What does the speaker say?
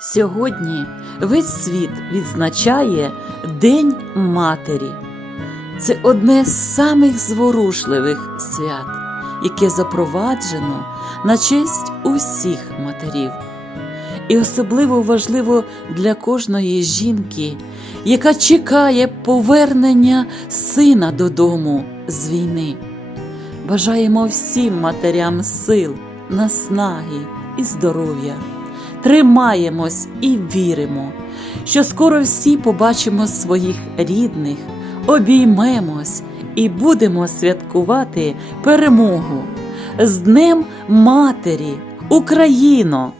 Сьогодні весь світ відзначає День Матері. Це одне з самих зворушливих свят, яке запроваджено на честь усіх матерів. І особливо важливо для кожної жінки, яка чекає повернення сина додому з війни. Бажаємо всім матерям сил, наснаги і здоров'я. Тримаємось і віримо, що скоро всі побачимо своїх рідних, обіймемось і будемо святкувати перемогу з Днем Матері, Україно!